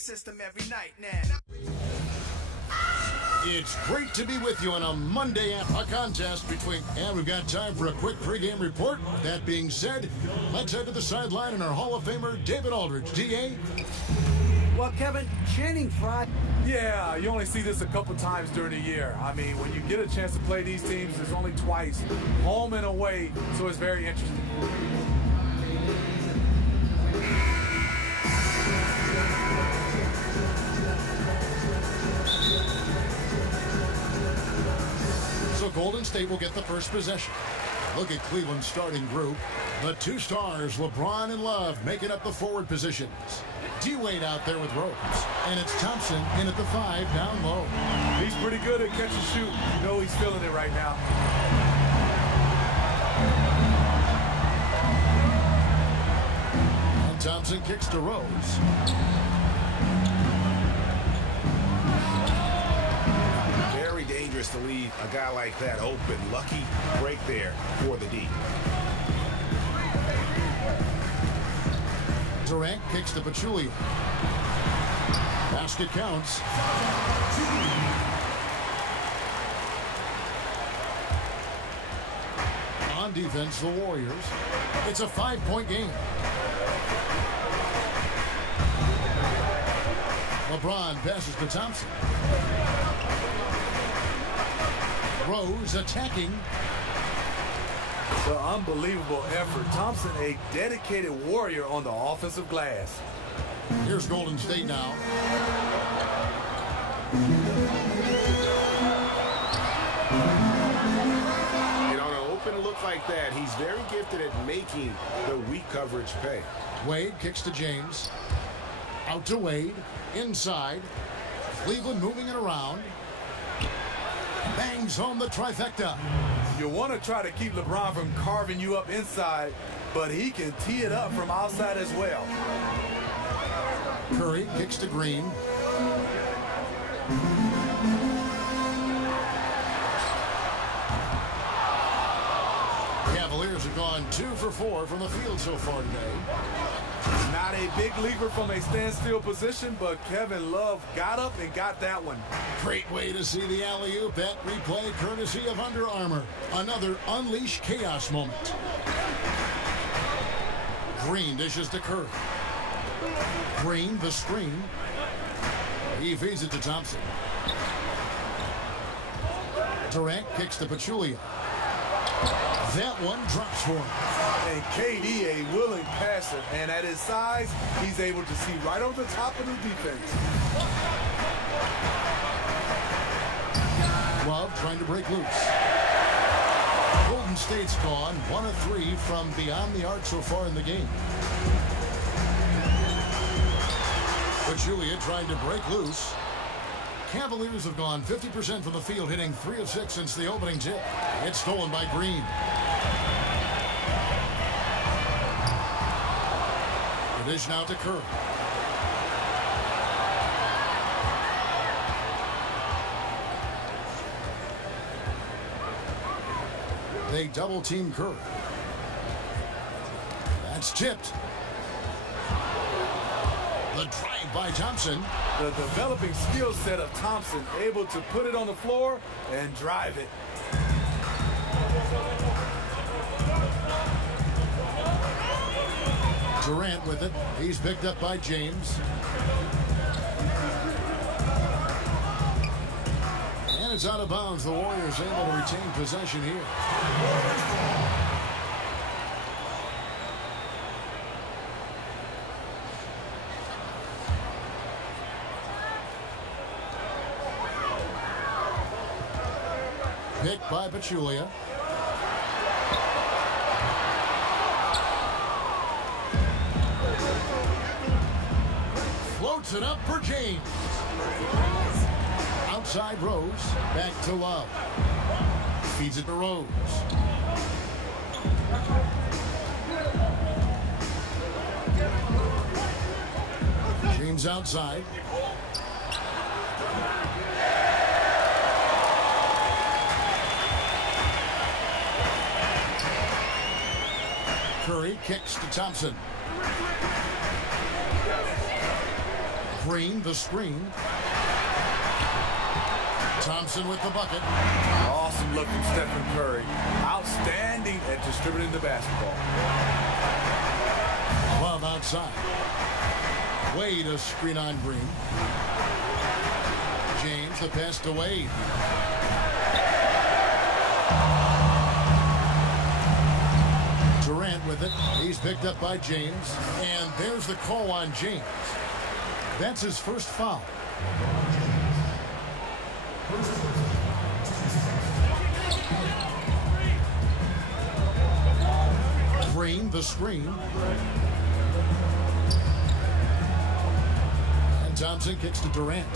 system every night now. It's great to be with you on a Monday at a contest between, and we've got time for a quick pregame report. That being said, let's head to the sideline and our Hall of Famer, David Aldridge. DA? Well, Kevin, Channing Frye. Yeah, you only see this a couple times during the year. I mean, when you get a chance to play these teams, it's only twice, home and away, so it's very interesting. So Golden State will get the first possession. Look at Cleveland's starting group. The two stars, LeBron and Love, making up the forward positions. D-Wade out there with Rose. And it's Thompson in at the 5, down low. He's pretty good at catch and shoot. You know he's feeling it right now. And Thompson kicks to Rose. Dangerous to leave a guy like that open. Lucky break there for the D. Durant kicks to Pachulia. Basket counts. On defense, the Warriors. It's a 5-point game. LeBron passes to Thompson. Rose attacking. The unbelievable effort. Thompson, a dedicated warrior on the offensive glass. Here's Golden State now. And on an open look like that, he's very gifted at making the weak coverage pay. Wade kicks to James. Out to Wade. Inside. Cleveland moving it around. Bangs home the trifecta. You want to try to keep LeBron from carving you up inside, but he can tee it up from outside as well. Curry kicks to Green. Cavaliers have gone 2 for 4 from the field so far today. Not a big leaper from a standstill position, but Kevin Love got up and got that one. Great way to see the alley-oop at replay courtesy of Under Armour. Another unleash chaos moment. Green dishes to Curry. Green, the screen. He feeds it to Thompson. Durant kicks to Pachulia. That one drops for him. And KD, a willing passer, and at his size, he's able to see right over the top of the defense. Love trying to break loose. Golden State's gone 1 of 3 from beyond the arc so far in the game. Pachulia trying to break loose. Cavaliers have gone 50% from the field, hitting 3 of 6 since the opening tip. It's stolen by Green. The dish now to Curry. They double team Curry. That's tipped. The drive by Thompson. The developing skill set of Thompson, able to put it on the floor and drive it. Durant with it. He's picked up by James. And it's out of bounds. The Warriors able to retain possession here. Picked by Pachulia. Floats it up for James. Outside Rose. Back to Love. Feeds it to Rose. James outside. Curry kicks to Thompson. Green, the screen. Thompson with the bucket. Awesome look from Stephen Curry. Outstanding at distributing the basketball. Love outside. Wade a screen on Green. James the pass to Wade. Durant with it. He's picked up by James. And there's the call on James. That's his first foul. Green, the screen. And Thompson kicks to Durant.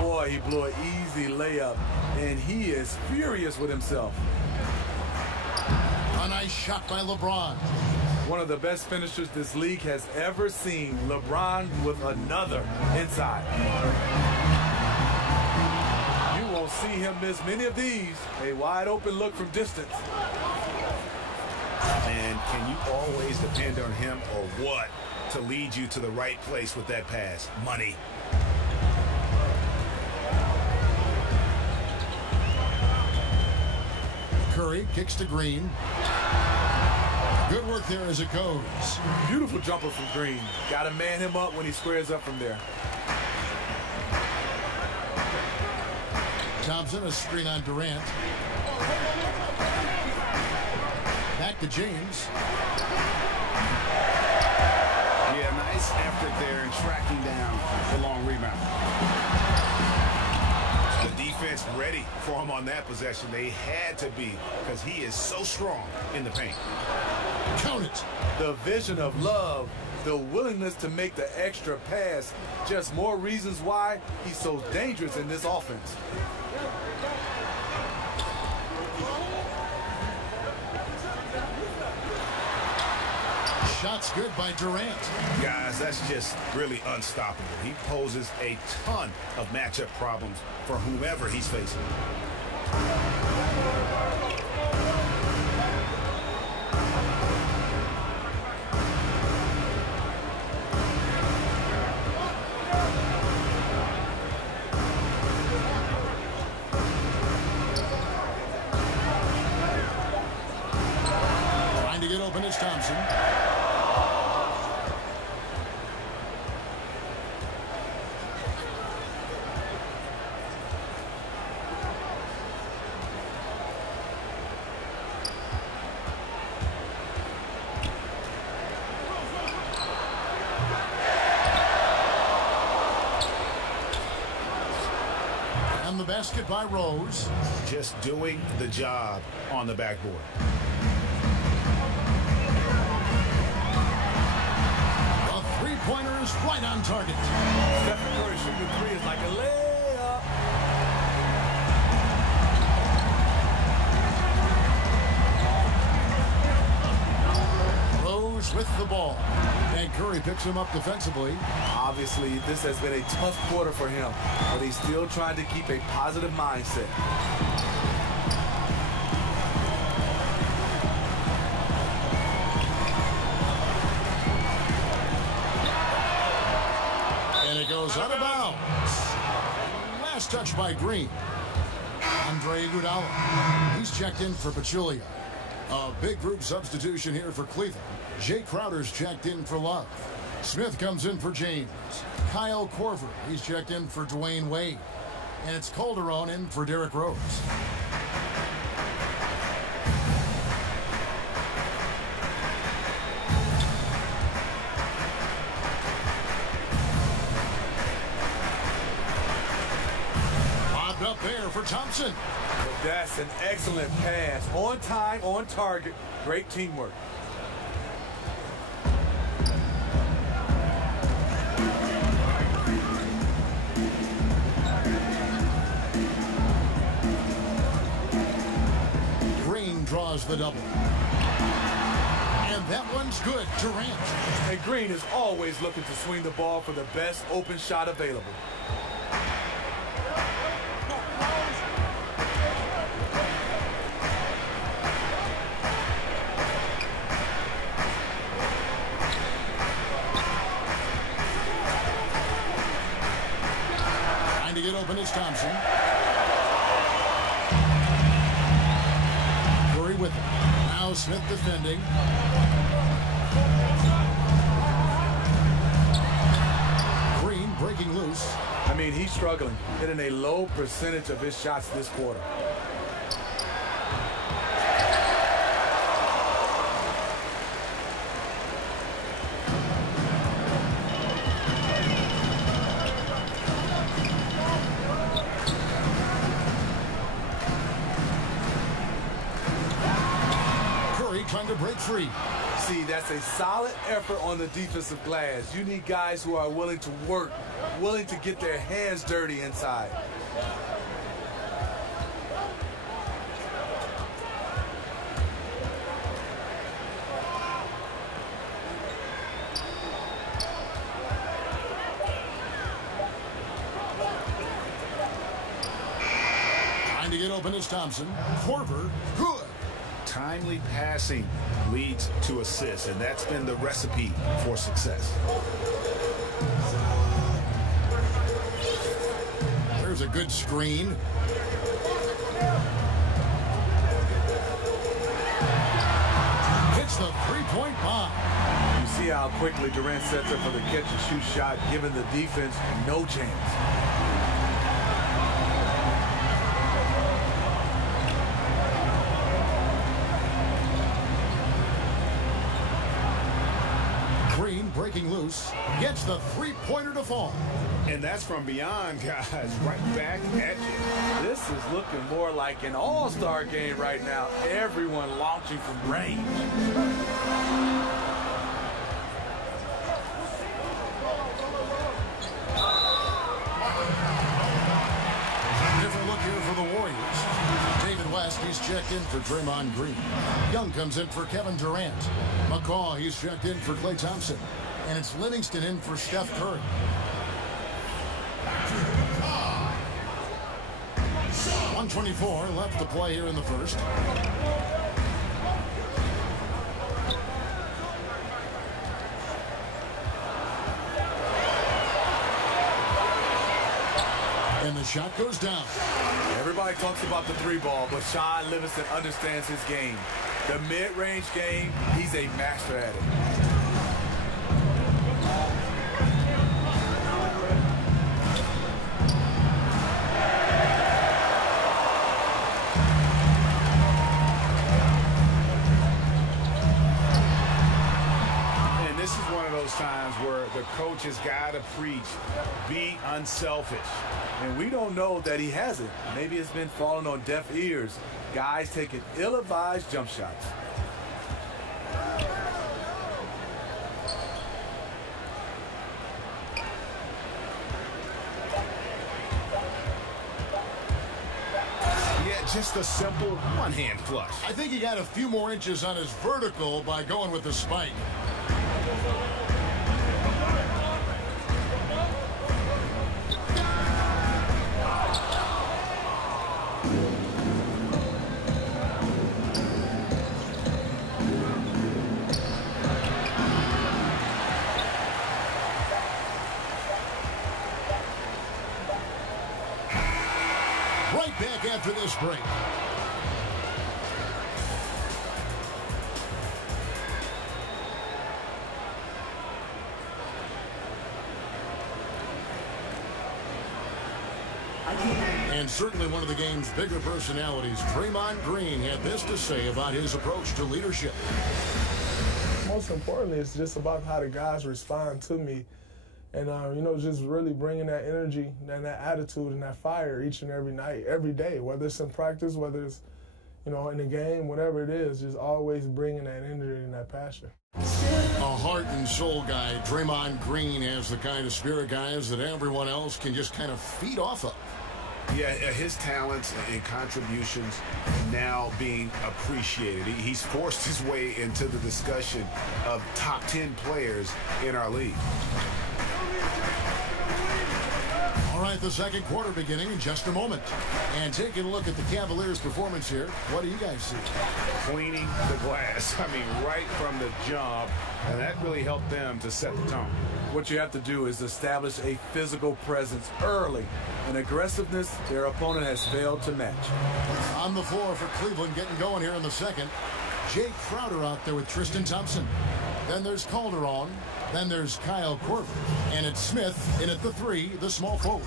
Boy, he blew an easy layup, and he is furious with himself. A nice shot by LeBron. One of the best finishers this league has ever seen. LeBron with another inside. You won't see him miss many of these. A wide open look from distance. And can you always depend on him or what to lead you to the right place with that pass? Money. Curry kicks to Green. Good work there as it goes. Beautiful jumper from Green. Got to man him up when he squares up from there. Thompson, a screen on Durant. Back to James. Yeah, nice effort there in tracking down the long rebound. The defense ready for him on that possession. They had to be because he is so strong in the paint. Count it. The vision of love, the willingness to make the extra pass, just more reasons why he's so dangerous in this offense. Shots good by Durant. Guys, that's just really unstoppable. He poses a ton of matchup problems for whomever he's facing. Trying to get open is Thompson. And the basket by Rose. Just doing the job on the backboard. The three-pointer is right on target. Stephen Curry shooting the three is like a layup. Rose with the ball. And Curry picks him up defensively. Obviously, this has been a tough quarter for him, but he's still trying to keep a positive mindset. And it goes out of bounds. Last touch by Green. Andre Iguodala. He's checked in for Pachulia. A big group substitution here for Cleveland. Jay Crowder's checked in for Love. Smith comes in for James. Kyle Korver, he's checked in for Dwayne Wade. And it's Calderon in for Derrick Rose. Lobbed up there for Thompson. That's an excellent pass. On time, on target. Great teamwork. Green draws the double. And that one's good. Durant. And Green is always looking to swing the ball for the best open shot available. to get open is Thompson. Curry with it. Now Smith defending. Green breaking loose. I mean, he's struggling, hitting a low percentage of his shots this quarter. Trying to break free. See, that's a solid effort on the defensive glass. You need guys who are willing to work, willing to get their hands dirty inside. Trying to get open is Thompson. Korver, good. Timely passing leads to assists, and that's been the recipe for success. There's a good screen. Hits the three-point bomb. You see how quickly Durant sets up for the catch-and-shoot shot, giving the defense no chance. Breaking loose, gets the three-pointer to fall. And that's from beyond, guys, right back at you. This is looking more like an all-star game right now. Everyone launching from range. Different look here for the Warriors. David West, he's checked in for Draymond Green. Young comes in for Kevin Durant. McCaw, he's checked in for Klay Thompson. And it's Livingston in for Steph Curry. .124 left to play here in the first. And the shot goes down. Everybody talks about the three ball, but Sean Livingston understands his game. The mid-range game, he's a master at it. Times where the coach has got to preach, be unselfish. And we don't know that he hasn't. Maybe it's been falling on deaf ears. Guys taking ill-advised jump shots. Yeah, just a simple one-hand flush. I think he got a few more inches on his vertical by going with the spike. Right back after this break. And certainly one of the game's bigger personalities, Draymond Green, had this to say about his approach to leadership. Most importantly, it's just about how the guys respond to me. And, you know, just really bringing that energy and that attitude and that fire each and every night, every day, whether it's in practice, whether it's, you know, in the game, whatever it is, just always bringing that energy and that passion. A heart and soul guy, Draymond Green has the kind of spirit, guys, that everyone else can just kind of feed off of. Yeah, his talents and contributions now being appreciated. He's forced his way into the discussion of top 10 players in our league. All right, the second quarter beginning in just a moment. And taking a look at the Cavaliers' performance here, what do you guys see? Cleaning the glass. I mean, right from the jump. And that really helped them to set the tone. What you have to do is establish a physical presence early. An aggressiveness their opponent has failed to match. On the floor for Cleveland getting going here in the second. Jake Crowder out there with Tristan Thompson. Then there's Calderon. Then there's Kyle Korver. And it's Smith in at the 3, the small forward.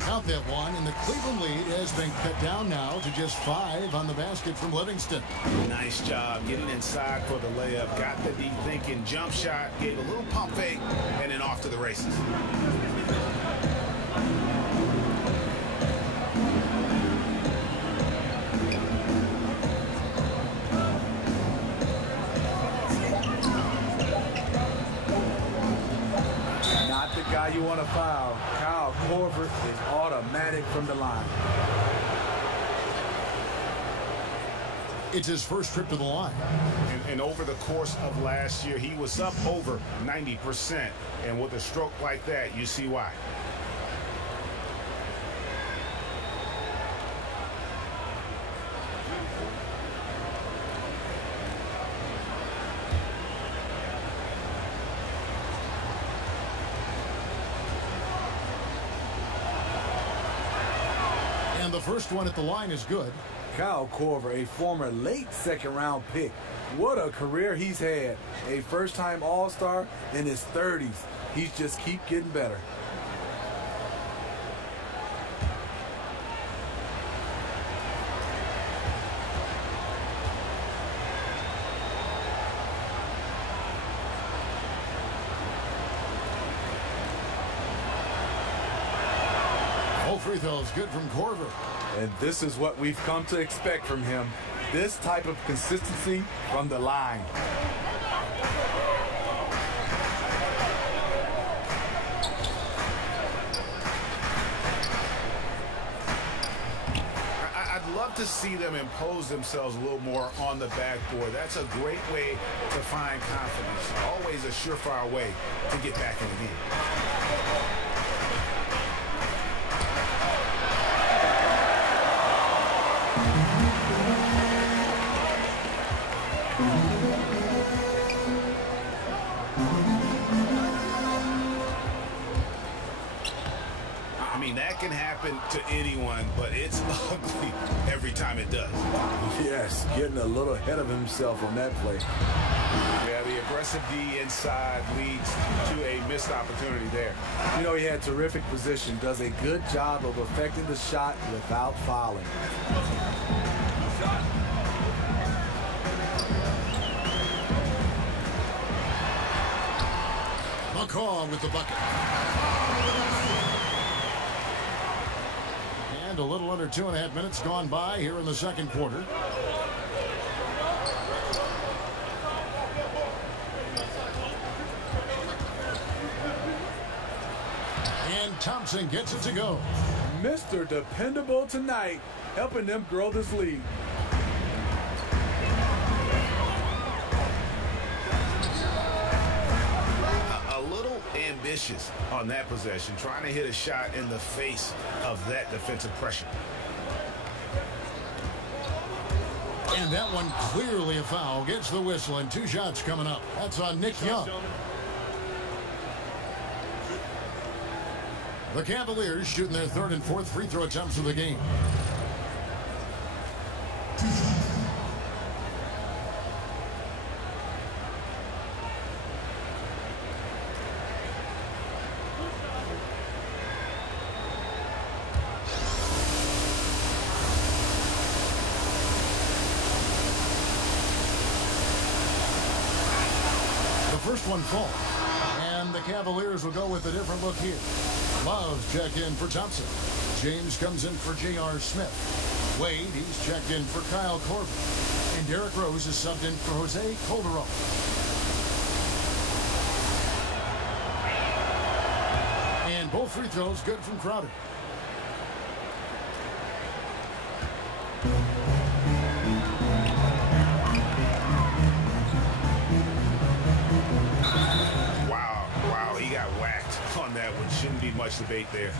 Count that one, and the Cleveland lead has been cut down now to just 5 on the basket from Livingston. Nice job getting inside for the layup. Got the deep thinking jump shot, gave a little pump fake, and then off to the races. Not the guy you want to foul. Kyle Korver is automatic from the line. It's his first trip to the line. And over the course of last year, he was up over 90%. And with a stroke like that, you see why. And the first one at the line is good. Kyle Korver, a former late second-round pick. What a career he's had. A first-time All-Star in his 30s. He's just keep getting better. All free throws good from Korver. And this is what we've come to expect from him. This type of consistency from the line. I'd love to see them impose themselves a little more on the backboard. That's a great way to find confidence. Always a surefire way to get back in the game. I mean, that can happen to anyone, but it's ugly every time it does. Yes, getting a little ahead of himself on that play. Yeah, the aggressive D inside leads to a missed opportunity there. You know, he had terrific position, does a good job of affecting the shot without fouling. McCaw with the bucket. And a little under 2.5 minutes gone by here in the second quarter. And Thompson gets it to go. Mr. Dependable tonight, helping them grow this lead. A little ambitious on that possession, trying to hit a shot in the face of that defensive pressure. And that one clearly a foul. Gets the whistle, and 2 shots coming up. That's on Nick Young. The Cavaliers shooting their 3rd and 4th free throw attempts of the game. First one falls, and the Cavaliers will go with a different look here. Love checked in for Thompson. James comes in for J.R. Smith. Wade, he's checked in for Kyle Korver. And Derrick Rose is subbed in for Jose Calderon. And both free throws good from Crowder. Wow, he got whacked Shouldn't be much debate there.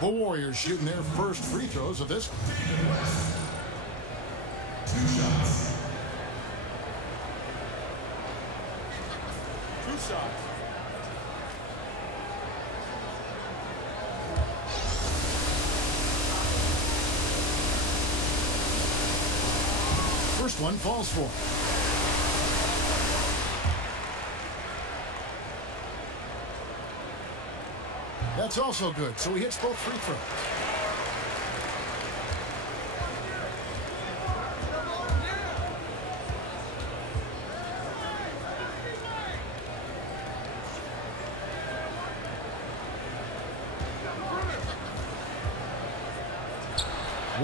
The Warriors shooting their first free throws of this one. 2 shots. 2 shots. First one falls for him. That's also good, so he hits both free throws.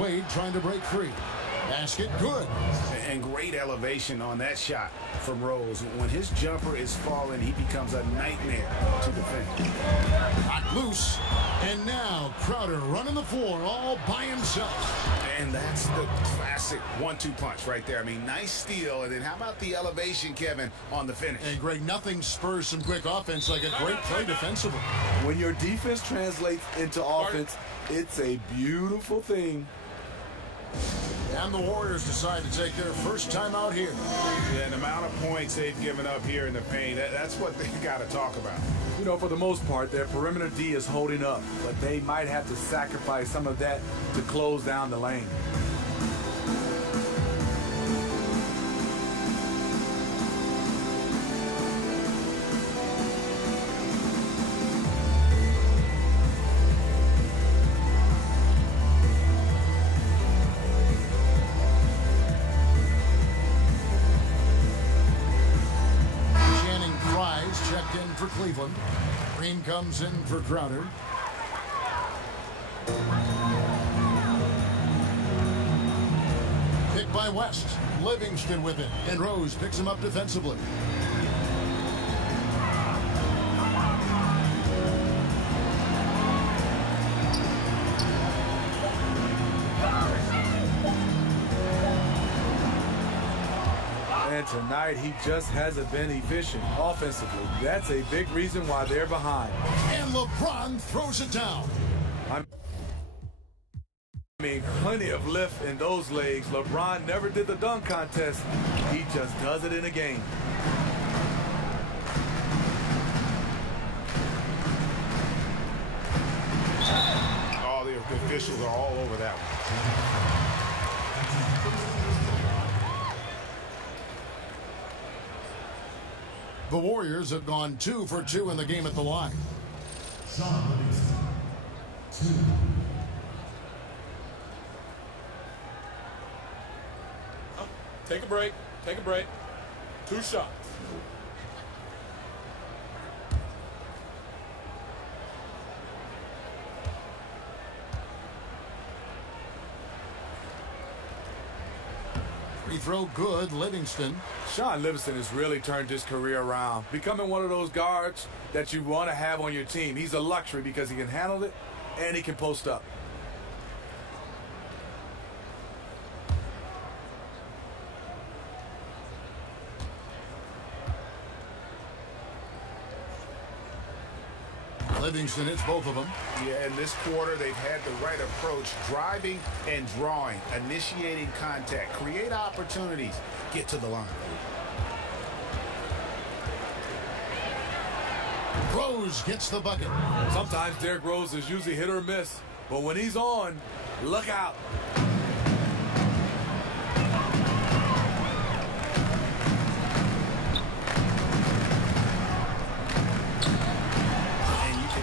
Wade trying to break free. Basket good. And great elevation on that shot from Rose. When his jumper is falling, he becomes a nightmare to defend. Knocked loose. And now Crowder running the floor all by himself. And that's the classic 1-2 punch right there. I mean, nice steal. And then how about the elevation, Kevin, on the finish? And Greg, nothing spurs some quick offense like a great play defensively. When your defense translates into offense, it's a beautiful thing. And the Warriors decide to take their first time out here. Yeah, the amount of points they've given up here in the paint, that's what they've got to talk about. You know, for the most part, their perimeter D is holding up, but they might have to sacrifice some of that to close down the lane. For Cleveland. Green comes in for Crowder. Picked by West. Livingston with it. And Rose picks him up defensively. And tonight, he just hasn't been efficient offensively. That's a big reason why they're behind. And LeBron throws it down. I mean, plenty of lift in those legs. LeBron never did the dunk contest. He just does it in a game. Oh, the officials are all over that one. The Warriors have gone 2 for 2 in the game at the line. Livingston, 2. Take a break. Take a break. 2 shots. Free throw good, Livingston. Sean Livingston has really turned his career around, becoming one of those guards that you want to have on your team. He's a luxury because he can handle it and he can post up. Livingston hits both of them. Yeah, in this quarter, they've had the right approach, driving and drawing, initiating contact, create opportunities, get to the line. Rose gets the bucket. Sometimes Derrick Rose is usually hit or miss, but when he's on, look out.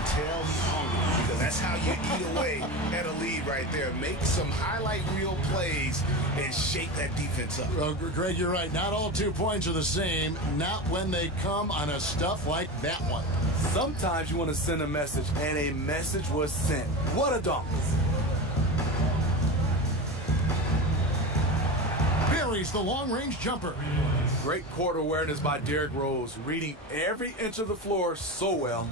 Tell he's hungry, because that's how you eat away at a lead right there. Make some highlight reel plays and shake that defense up. Well, Greg, you're right. Not all 2 points are the same. Not when they come on a stuff like that one. Sometimes you want to send a message, and a message was sent. What a dunk. Buries the long-range jumper. Great court awareness by Derrick Rose, reading every inch of the floor so well.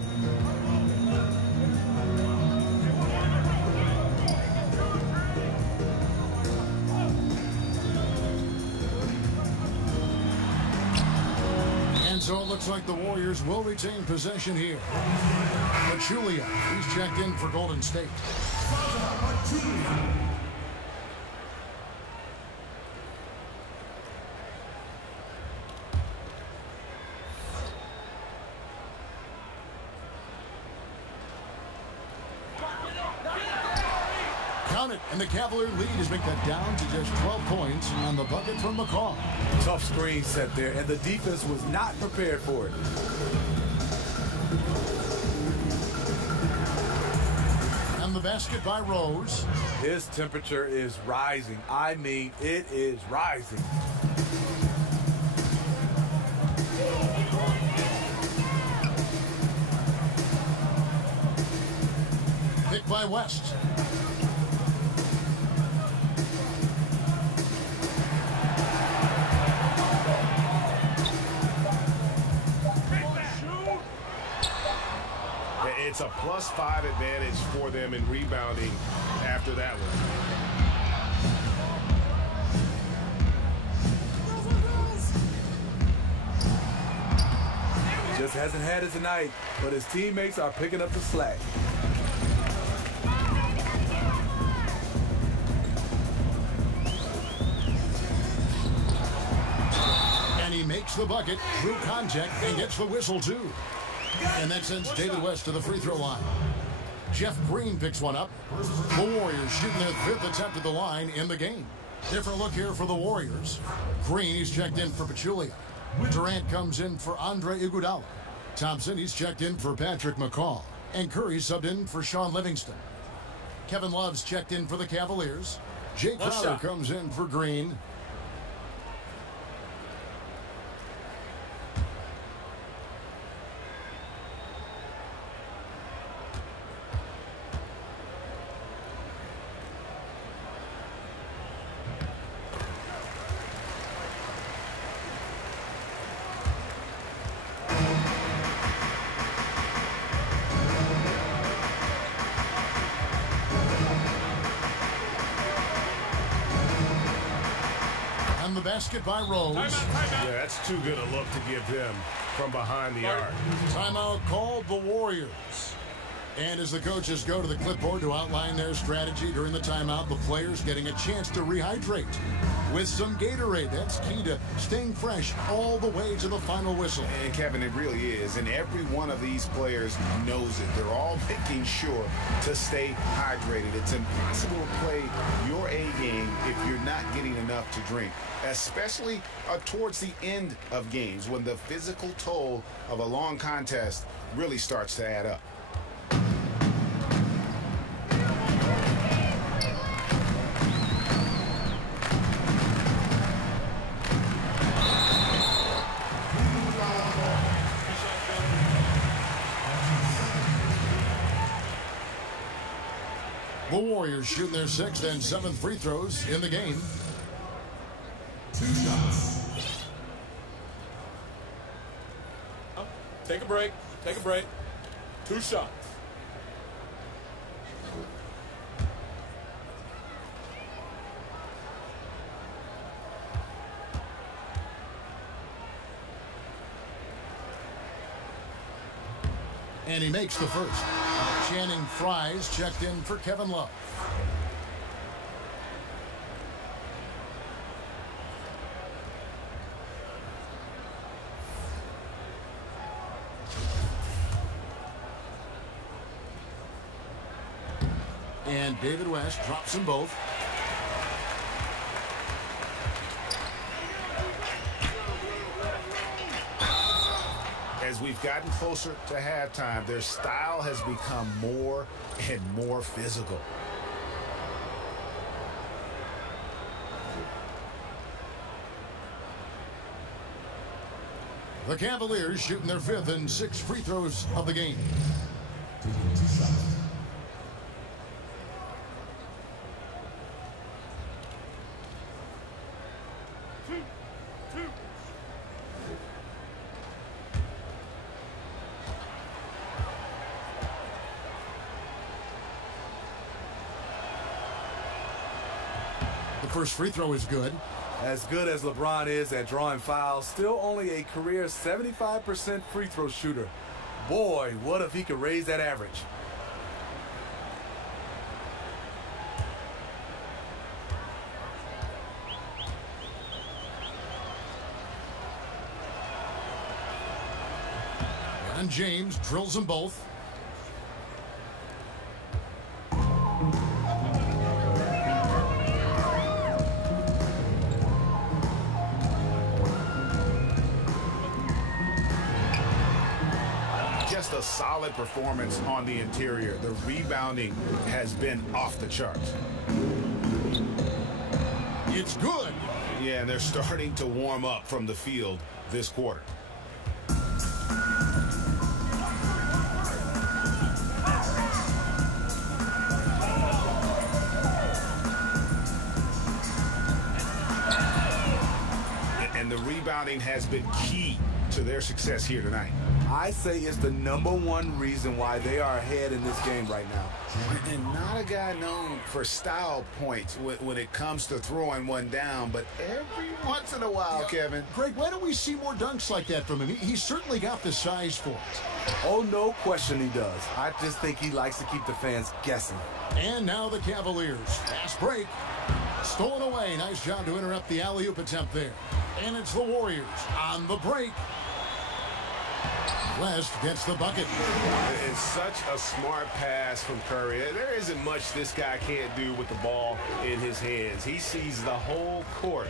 So it looks Looks like the Warriors will retain possession here. Pachulia, he's checked in for Golden State. Count it, and the Cavalier lead has been cut down to just 12 points on the bucket from McCall. Tough screen set there, and the defense was not prepared for it. And the basket by Rose. His temperature is rising. I mean, it is rising. Picked by West. It's a +5 advantage for them in rebounding after that one. Just hasn't had it tonight, but his teammates are picking up the slack. And he makes the bucket through contact and gets the whistle too. And that sends David West to the free throw line. Jeff Green picks one up. The Warriors shooting their 5th attempt at the line in the game. Different look here for the Warriors. Green, he's checked in for Pachulia. Durant comes in for Andre Iguodala. Thompson, he's checked in for Patrick McCall. And Curry subbed in for Sean Livingston. Kevin Love's checked in for the Cavaliers. Jay Crowder comes in for Green. The basket by Rose. Yeah, that's too good a look to give them from behind the arc. Timeout called the Warriors. And as the coaches go to the clipboard to outline their strategy during the timeout, the players getting a chance to rehydrate with some Gatorade. That's key to staying fresh all the way to the final whistle. And Kevin, it really is. And every one of these players knows it. They're all making sure to stay hydrated. It's impossible to play your A game if you're not getting enough to drink, especially towards the end of games when the physical toll of a long contest really starts to add up. The Warriors shooting their 6th and 7th free throws in the game. 2 shots. Take a break. Take a break. 2 shots. And he makes the first. Channing Frye's checked in for Kevin Love. And David West drops them both. As we've gotten closer to halftime, their style has become more and more physical. The Cavaliers shooting their 5th and 6th free throws of the game. Taking 2 shots. The first free throw is good. As good as LeBron is at drawing fouls, still only a career 75% free throw shooter. Boy, what if he could raise that average? And James drills them both. Just a solid performance on the interior. The rebounding has been off the charts. It's good. Yeah, and they're starting to warm up from the field this quarter. And the rebounding has been key to their success here tonight. I say it's the #1 reason why they are ahead in this game right now. And not a guy known for style points when it comes to throwing one down, but every once in a while, Kevin. Greg, why don't we see more dunks like that from him? He's certainly got the size for it. Oh, no question he does. I just think he likes to keep the fans guessing. And now the Cavaliers. Fast break. Stolen away. Nice job to interrupt the alley-oop attempt there. And it's the Warriors on the break. West gets the bucket. It's such a smart pass from Curry. There isn't much this guy can't do with the ball in his hands. He sees the whole court.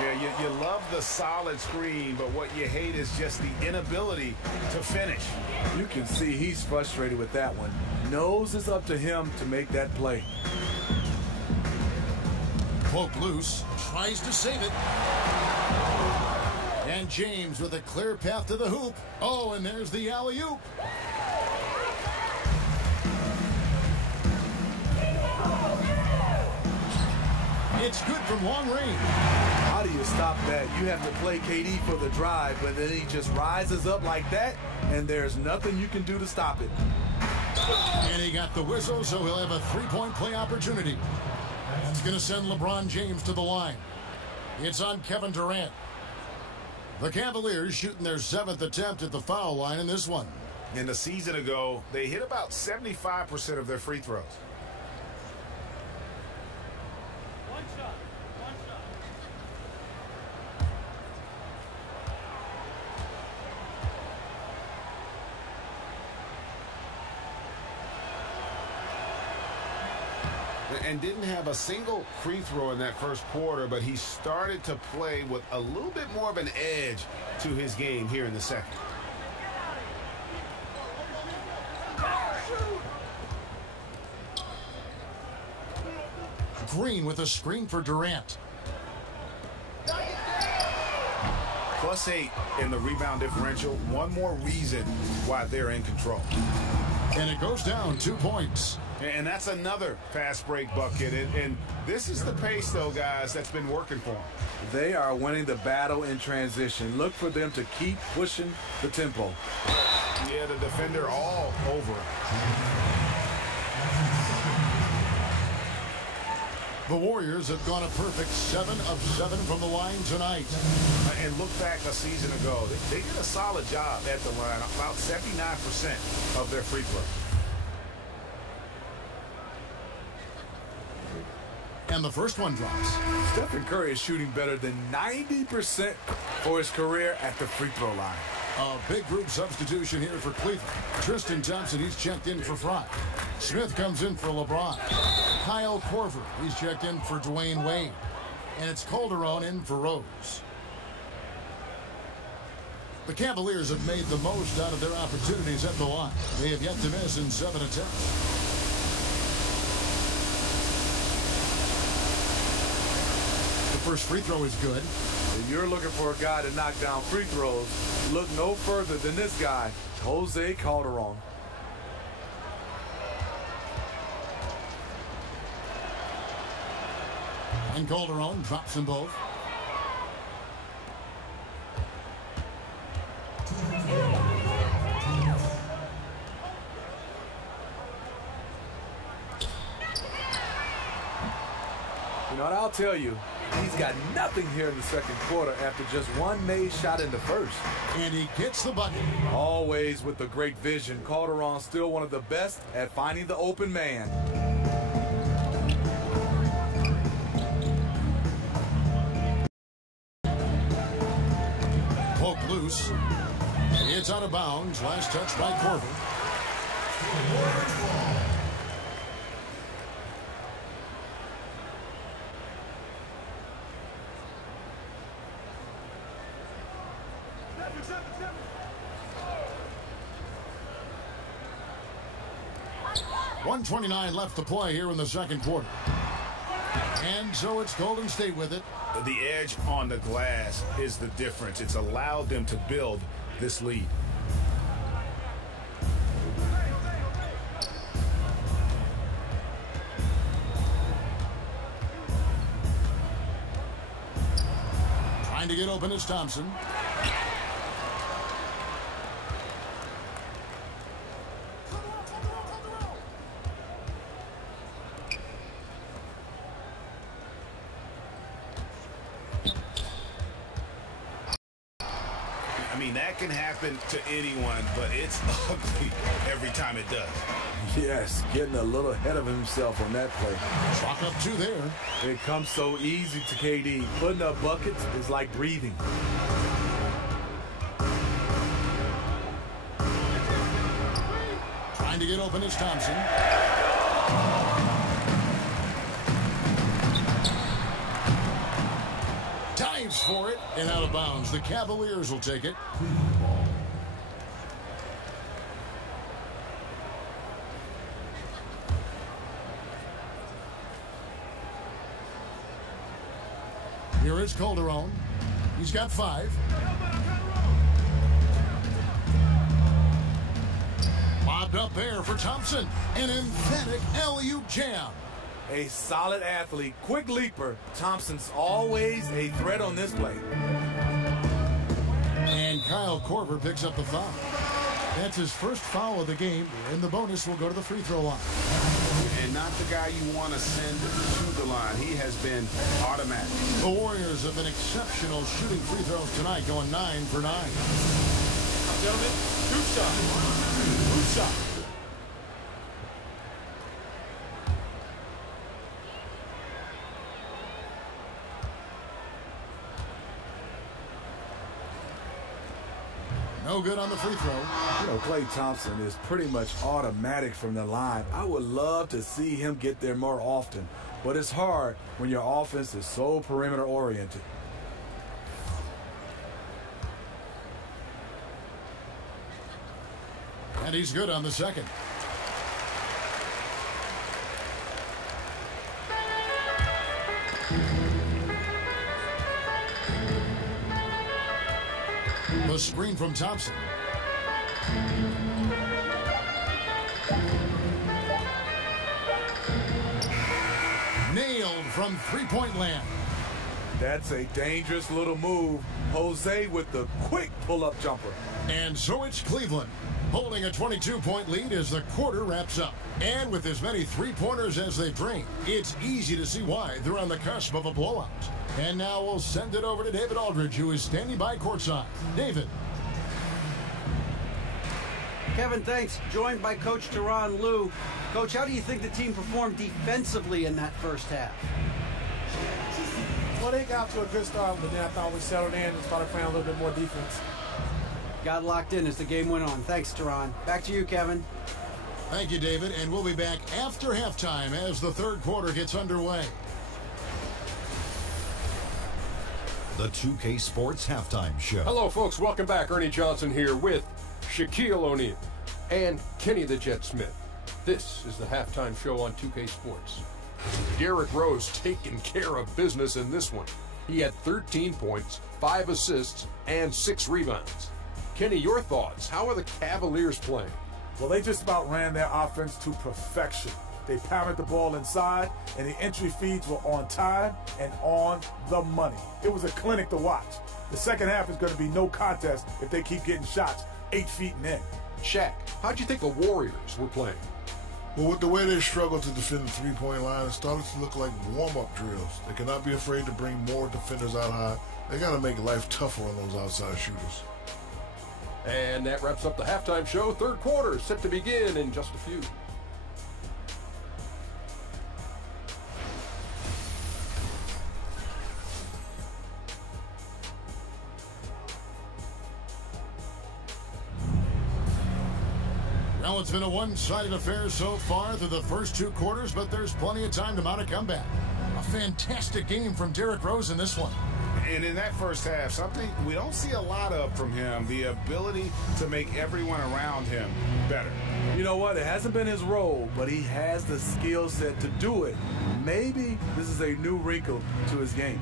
Yeah, you love the solid screen, but what you hate is just the inability to finish. You can see he's frustrated with that one. Knows it's up to him to make that play. Poke loose, tries to save it. And James with a clear path to the hoop. Oh, and there's the alley-oop. It's good from long range. How do you stop that? You have to play KD for the drive, but then he just rises up like that, and there's nothing you can do to stop it. And he got the whistle, so he'll have a three-point play opportunity. That's going to send LeBron James to the line. It's on Kevin Durant. The Cavaliers shooting their 7th attempt at the foul line in this one. In the season ago, they hit about 75% of their free throws. And didn't have a single free throw in that first quarter, but he started to play with a little bit more of an edge to his game here in the second. Green with a screen for Durant. +8 in the rebound differential. One more reason why they're in control. And it goes down 2 points. And that's another fast break bucket. And this is the pace, though, guys, that's been working for them. They are winning the battle in transition. Look for them to keep pushing the tempo. Yeah, the defender all over it. The Warriors have gone a perfect 7 of 7 from the line tonight. And look back a season ago. They did a solid job at the line, about 79% of their free throws. And the first one drops. Stephen Curry is shooting better than 90% for his career at the free throw line. A big group substitution here for Cleveland. Tristan Thompson, he's checked in for Fry. Smith comes in for LeBron. Kyle Korver, he's checked in for Dwayne Wade. And it's Calderon in for Rose. The Cavaliers have made the most out of their opportunities at the line. They have yet to miss in 7 attempts. The first free throw is good. If you're looking for a guy to knock down free throws, look no further than this guy, Jose Calderon. And Calderon drops them both. I'll tell you, he's got nothing here in the second quarter after just one made shot in the first. And he gets the bucket. Always with the great vision, Calderon's still one of the best at finding the open man. Poke loose. It's out of bounds. Last touch by Corver. .129 left to play here in the second quarter. And so it's Golden State with it. The edge on the glass is the difference. It's allowed them to build this lead. Trying to get open is Thompson. I mean, that can happen to anyone, but it's ugly every time it does. Yes, getting a little ahead of himself on that play. Chalk up two there. It comes so easy to KD. Putting up buckets is like breathing. Trying to get open is Thompson. Dives for it and out of bounds. The Cavaliers will take it. Here is Calderon. He's got 5. Lobbed up there for Thompson. An emphatic alley-oop jam. A solid athlete, quick leaper. Thompson's always a threat on this play. And Kyle Korver picks up the foul. That's his first foul of the game, and the bonus will go to the free throw line. And not the guy you want to send to the line. He has been automatic. The Warriors have been exceptional shooting free throws tonight, going 9 for 9. Gentlemen, 2 shots. 2 shots. No good on the free throw. You know, Klay Thompson is pretty much automatic from the line. I would love to see him get there more often, but it's hard when your offense is so perimeter oriented. And he's good on the second. The screen from Thompson. Nailed from three-point land. That's a dangerous little move. Jose with the quick pull-up jumper. And so it's Cleveland, holding a 22-point lead as the quarter wraps up. And with as many three-pointers as they drain, it's easy to see why they're on the cusp of a blowout. And now we'll send it over to David Aldridge, who is standing by courtside. David. Kevin, thanks. Joined by Coach Tyronn Lue. Coach, how do you think the team performed defensively in that first half? Well, they got to a good start, but then I thought we settled in and started playing a little bit more defense. Got locked in as the game went on. Thanks, Tyronn. Back to you, Kevin. Thank you, David. And we'll be back after halftime as the third quarter gets underway. The 2K Sports Halftime Show. Hello, folks. Welcome back. Ernie Johnson here with Shaquille O'Neal and Kenny the Jet Smith. This is the halftime show on 2K Sports. Derrick Rose taking care of business in this one. He had 13 points, 5 assists, and 6 rebounds. Kenny, your thoughts? How are the Cavaliers playing? Well, they just about ran their offense to perfection. They pounded the ball inside, and the entry feeds were on time and on the money. It was a clinic to watch. The second half is going to be no contest if they keep getting shots 8 feet and in. Shaq, how'd you think the Warriors were playing? Well, with the way they struggle to defend the three-point line, it started to look like warm-up drills. They cannot be afraid to bring more defenders out high. They got to make life tougher on those outside shooters. And that wraps up the halftime show. Third quarter set to begin in just a few. Well, it's been a one-sided affair so far through the first two quarters, but there's plenty of time to mount a comeback. A fantastic game from Derrick Rose in this one. And in that first half, something we don't see a lot of from him, the ability to make everyone around him better. You know what? It hasn't been his role, but he has the skill set to do it. Maybe this is a new wrinkle to his game.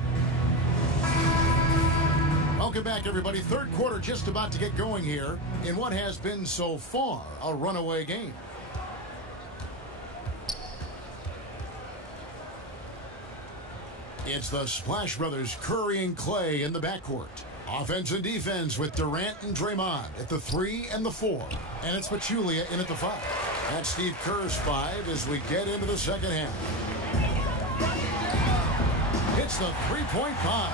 Welcome back, everybody. Third quarter just about to get going here in what has been so far a runaway game. It's the Splash Brothers, Curry and Clay in the backcourt. Offense and defense with Durant and Draymond at the 3 and the 4. And it's Pachulia in at the 5. That's Steve Kerr's 5 as we get into the second half. It's the three-point bomb.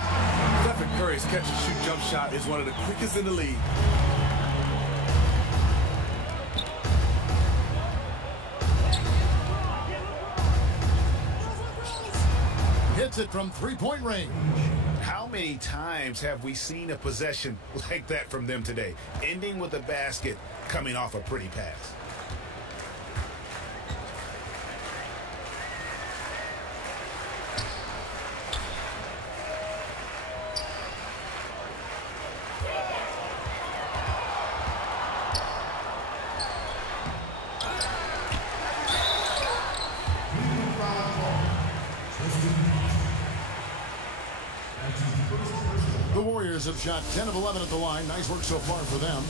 Stephen Curry's catch-and-shoot jump shot is one of the quickest in the league. Hits it from three-point range. How many times have we seen a possession like that from them today, ending with a basket coming off a pretty pass? The Warriors have shot 10 of 11 at the line. Nice work so far for them.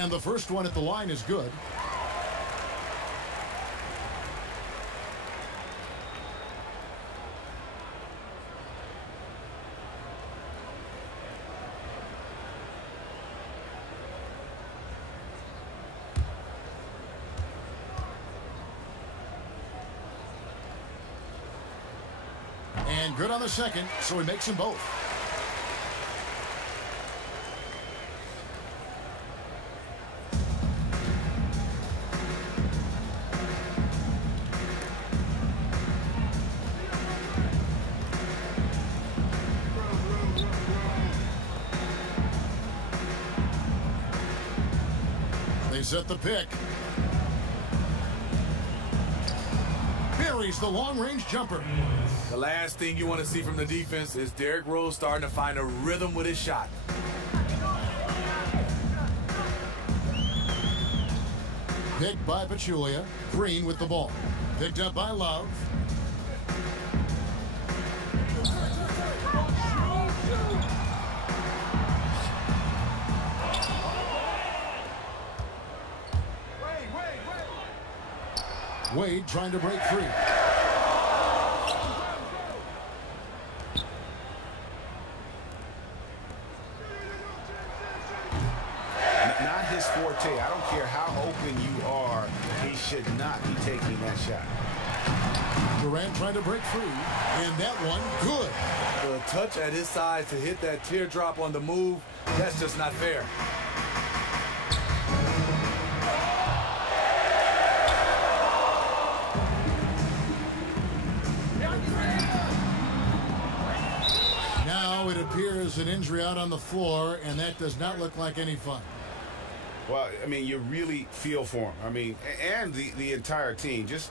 And the first one at the line is good. And good on the second, so he makes them both. They set the pick. Buries the long-range jumper. The last thing you want to see from the defense is Derrick Rose starting to find a rhythm with his shot. Picked by Pachulia. Green with the ball. Picked up by Love. Wade trying to break free. Not his forte. I don't care how open you are. He should not be taking that shot. Durant trying to break free. And that one, good. The touch at his side to hit that teardrop on the move, that's just not fair. Now it appears an injury out on the floor, and that does not look like any fun. Well, I mean, you really feel for him. I mean, and the entire team. Just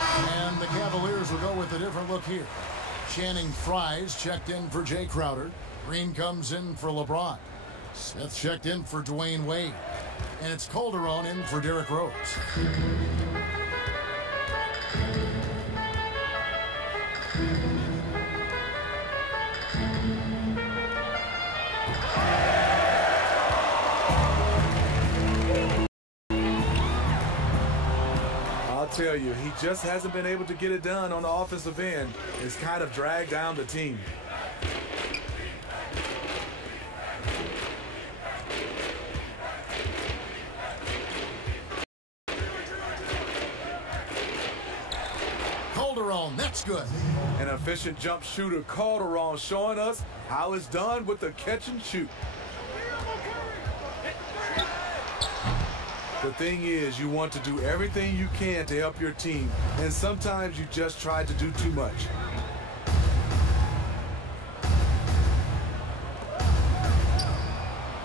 and the Cavaliers will go with a different look here. Channing Fries checked in for Jay Crowder. Green comes in for LeBron. Smith checked in for Dwayne Wade. And it's Calderon in for Derrick Rose. I'll tell you, he just hasn't been able to get it done on the offensive end. It's kind of dragged down the team. Calderon, that's good. An efficient jump shooter, Calderon, showing us how it's done with the catch and shoot. The thing is, you want to do everything you can to help your team, and sometimes you just try to do too much.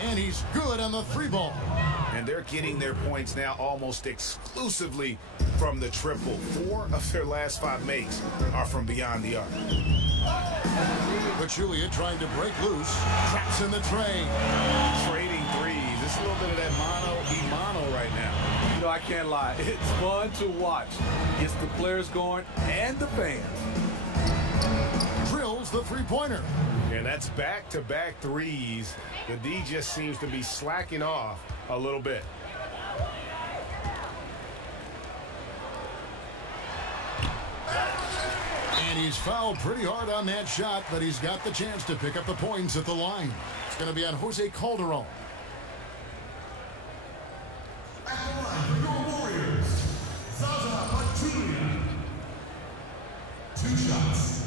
And he's good on the 3-ball. And they're getting their points now almost exclusively from the triple. 4 of their last 5 makes are from beyond the arc. Pachulia trying to break loose. Traps in the tray. Trading threes. It's a little bit of that mano-y-mano right now. You know, I can't lie. It's fun to watch. Gets the players going and the fans. Drills the 3-pointer. And that's back-to-back threes. The D just seems to be slacking off a little bit. And he's fouled pretty hard on that shot, but he's got the chance to pick up the points at the line. It's going to be on Jose Calderon. At the line for your Warriors, Zaza Pachulia. 2 shots.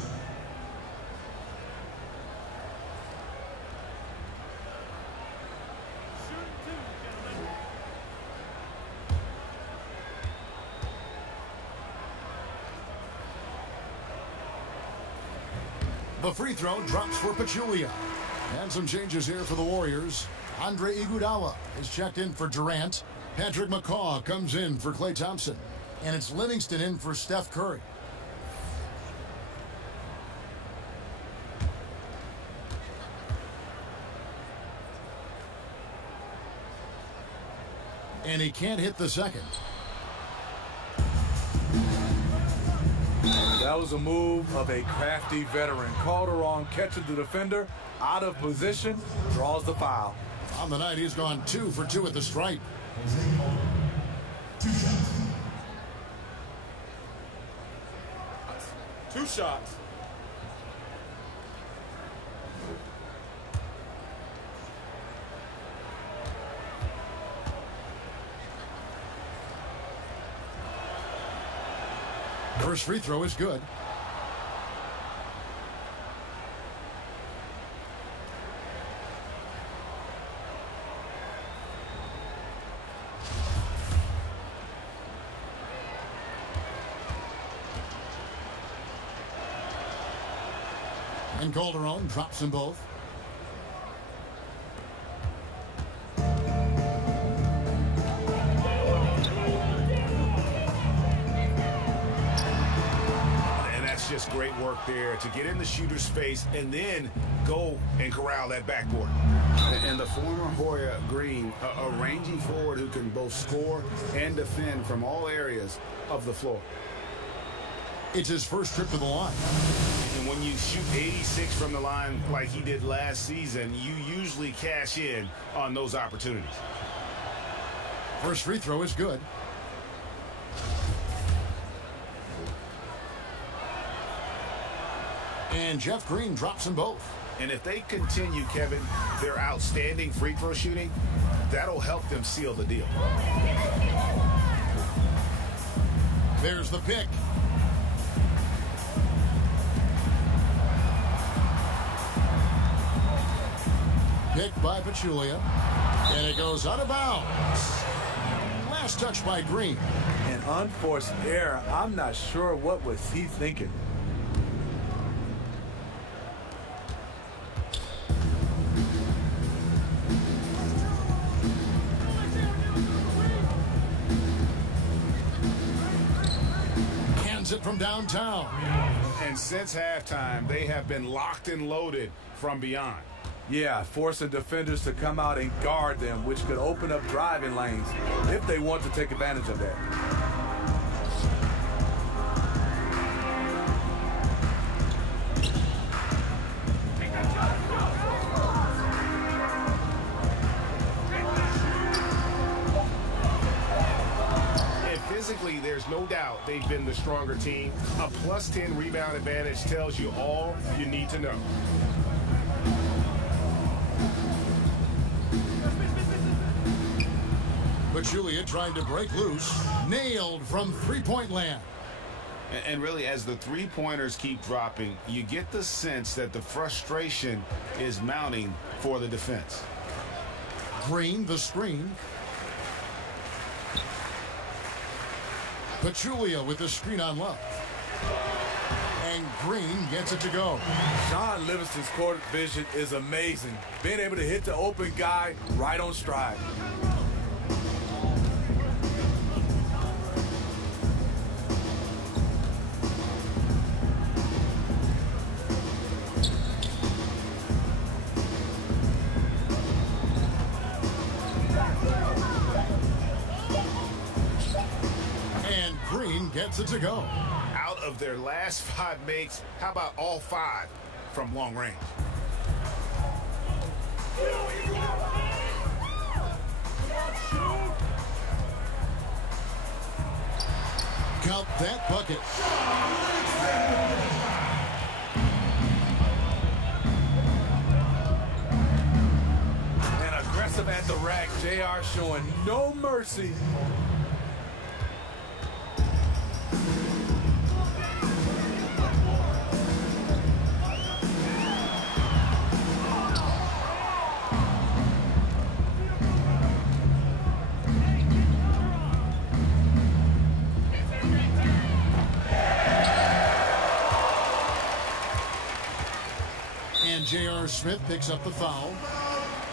The free throw drops for Pachulia. And some changes here for the Warriors. Andre Iguodala is checked in for Durant. Patrick McCaw comes in for Klay Thompson. And it's Livingston in for Steph Curry. And he can't hit the second. That was a move of a crafty veteran. Calderon catches the defender out of position, draws the foul. On the night, he's gone 2 for 2 at the stripe. 2 shots. 2 shots. First free throw is good. And Calderon drops them both. Just great work there to get in the shooter's face and then go and corral that backboard. And the former Hoya Green, a rangy forward who can both score and defend from all areas of the floor. It's his first trip to the line. And when you shoot 86 from the line like he did last season, you usually cash in on those opportunities. First free throw is good. And Jeff Green drops them both. And if they continue, Kevin, their outstanding free throw shooting, that'll help them seal the deal. There's the pick. Picked by Pachulia. And it goes out of bounds. Last touch by Green. An unforced error. I'm not sure what was he thinking. It from downtown. And since halftime, they have been locked and loaded from beyond. Yeah, forcing defenders to come out and guard them, which could open up driving lanes if they want to take advantage of that. Physically, there's no doubt they've been the stronger team. A plus 10 rebound advantage tells you all you need to know. But Julia trying to break loose. Nailed from three-point land. And really, as the three-pointers keep dropping, you get the sense that the frustration is mounting for the defense. Green, the screen. Pachulia with the screen on Love. And Green gets it to go. Sean Livingston's court vision is amazing. Being able to hit the open guy right on stride. Gets it to go. Out of their last 5 makes, how about all 5 from long range? Count that bucket. And aggressive at the rack. JR showing no mercy. J.R. Smith picks up the foul.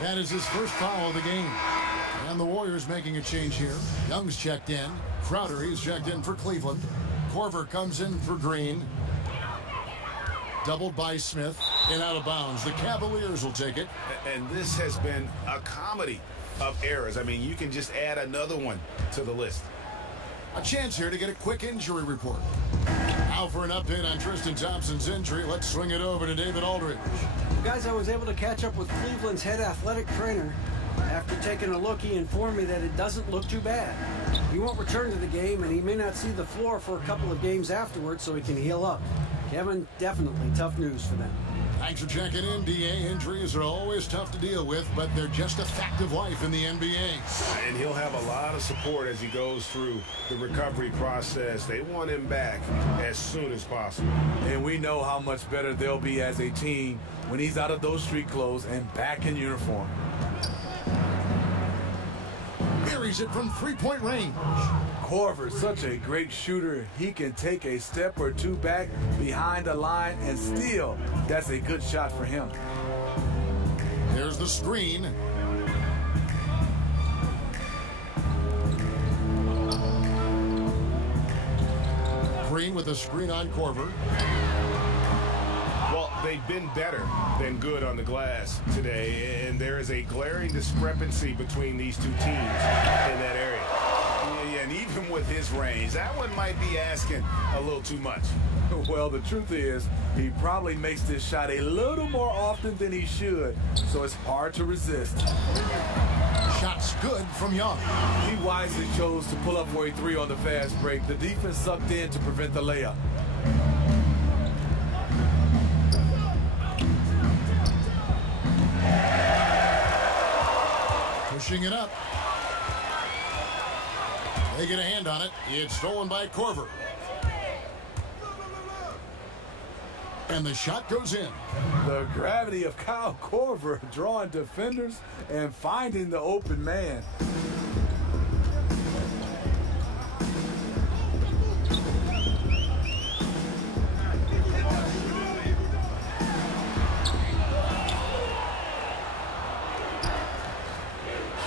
That is his first foul of the game. And the Warriors making a change here. Young's checked in. Crowder, he's checked in for Cleveland. Corver comes in for Green. Doubled by Smith and out of bounds. The Cavaliers will take it. And this has been a comedy of errors. I mean, you can just add another one to the list. A chance here to get a quick injury report. Now for an update on Tristan Thompson's injury, let's swing it over to David Aldridge. Guys, I was able to catch up with Cleveland's head athletic trainer. After taking a look, he informed me that it doesn't look too bad. He won't return to the game, and he may not see the floor for a couple of games afterwards, so he can heal up. Kevin, definitely tough news for them. Thanks for checking in. DA injuries are always tough to deal with, but they're just a fact of life in the NBA. And he'll have a lot of support as he goes through the recovery process. They want him back as soon as possible. And we know how much better they'll be as a team when he's out of those street clothes and back in uniform. Buries it from three-point range. Corver, such a great shooter. He can take a step or two back behind the line, and still, that's a good shot for him. There's the screen. Green with the screen on Corver. Well, they've been better than good on the glass today, and there is a glaring discrepancy between these two teams in that area. Yeah, and even with his range, that one might be asking a little too much. Well, the truth is, he probably makes this shot a little more often than he should, so it's hard to resist. Shot's good from Young. He wisely chose to pull up for a three on the fast break. The defense sucked in to prevent the layup. Pushing it up. They get a hand on it. It's stolen by Corver. And the shot goes in. The gravity of Kyle Corver drawing defenders and finding the open man.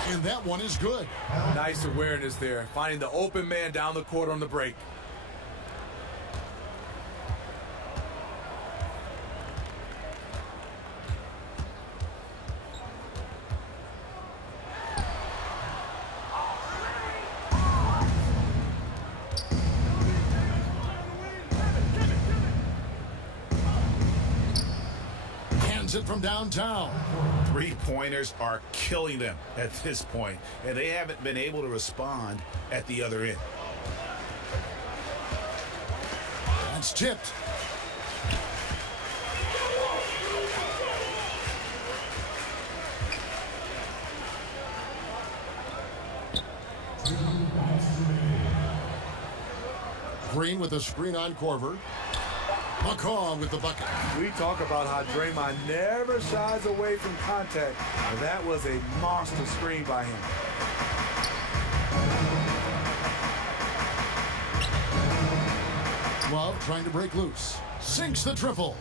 And that one is good. Nice awareness there, finding the open man down the court on the break. it from downtown. Three-pointers are killing them at this point, and they haven't been able to respond at the other end. That's tipped. Green with a screen on Korver. McCaw with the bucket. We talk about how Draymond never shies away from contact, and that was a monster screen by him. Love trying to break loose. Sinks the triple.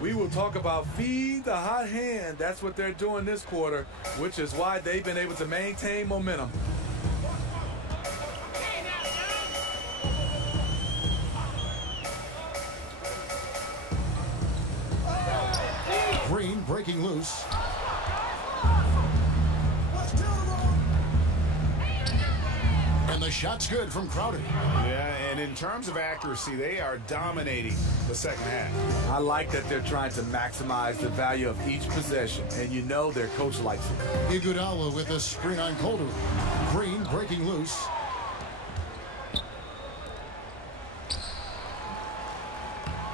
We will talk about feed the hot hand. That's what they're doing this quarter, which is why they've been able to maintain momentum. Green breaking loose. And the shot's good from Crowder. Yeah, and in terms of accuracy, they are dominating the second half. I like that they're trying to maximize the value of each possession, and you know their coach likes it. Iguodala with a screen on Calder. Green breaking loose.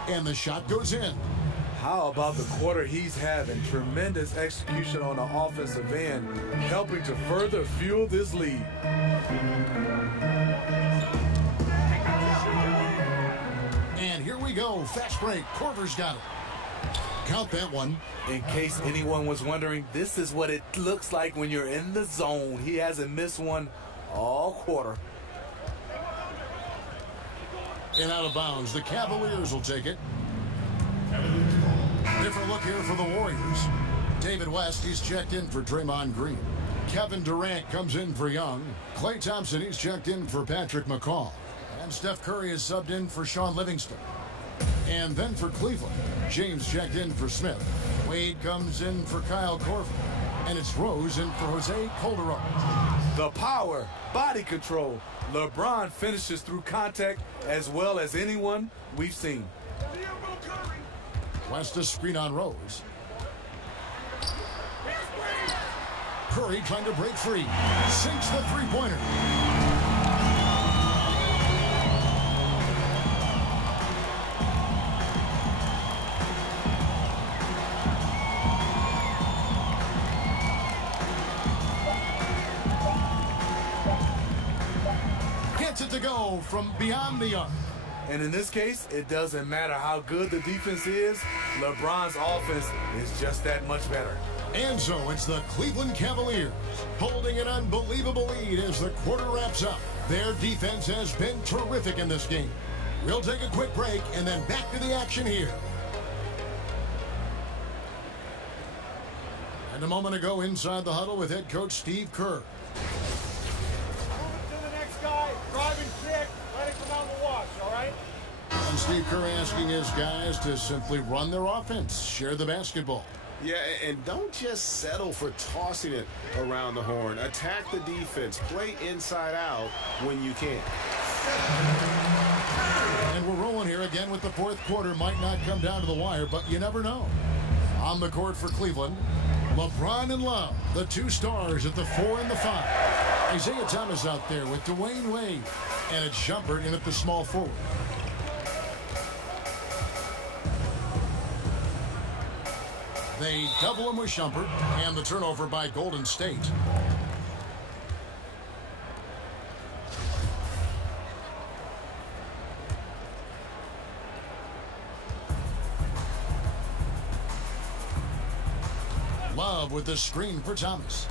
And the shot goes in. How about the quarter he's having? Tremendous execution on the offensive end, helping to further fuel this lead. And here we go. Fast break. Korver's got it. Count that one. In case anyone was wondering, this is what it looks like when you're in the zone. He hasn't missed one all quarter. And out of bounds. The Cavaliers will take it. Different look here for the Warriors. David West, he's checked in for Draymond Green. Kevin Durant comes in for Young. Klay Thompson, he's checked in for Patrick McCaw. And Steph Curry is subbed in for Sean Livingston. And then for Cleveland, James checked in for Smith. Wade comes in for Kyle Korver. And it's Rose in for Jose Calderon. The power, body control. LeBron finishes through contact as well as anyone we've seen. West a screen on Rose. Curry trying to break free. Sinks the three-pointer. Gets it to go from beyond the arc. And in this case, it doesn't matter how good the defense is. LeBron's offense is just that much better. And so it's the Cleveland Cavaliers holding an unbelievable lead as the quarter wraps up. Their defense has been terrific in this game. We'll take a quick break and then back to the action here. And a moment ago inside the huddle with head coach Steve Kerr. Move it to the next guy. Drive and kick. Let it come out the wash, all right? And Steve Kerr asking his guys to simply run their offense, share the basketball. Yeah, and don't just settle for tossing it around the horn. Attack the defense. Play inside out when you can. And we're rolling here again with the fourth quarter. Might not come down to the wire, but you never know. On the court for Cleveland, LeBron and Love, the two stars at the 4 and the 5. Isaiah Thomas out there with Dwayne Wade. And it's Shumpert in at the small forward. They double him with Shumpert, and the turnover by Golden State. Love with the screen for Thomas.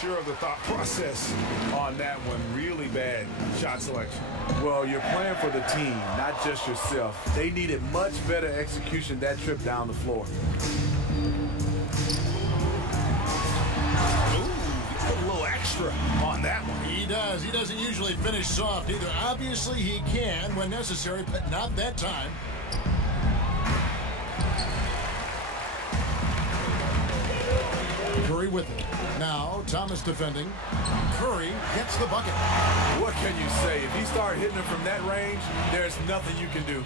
Sure of the thought process on that one. Really bad shot selection. Well, you're playing for the team, not just yourself. They needed much better execution that trip down the floor. Ooh, a little extra on that one. He does. He doesn't usually finish soft either. Obviously, he can when necessary, but not that time. Curry with it. Now Thomas defending. Curry gets the bucket. What can you say? If he started hitting them from that range, there's nothing you can do.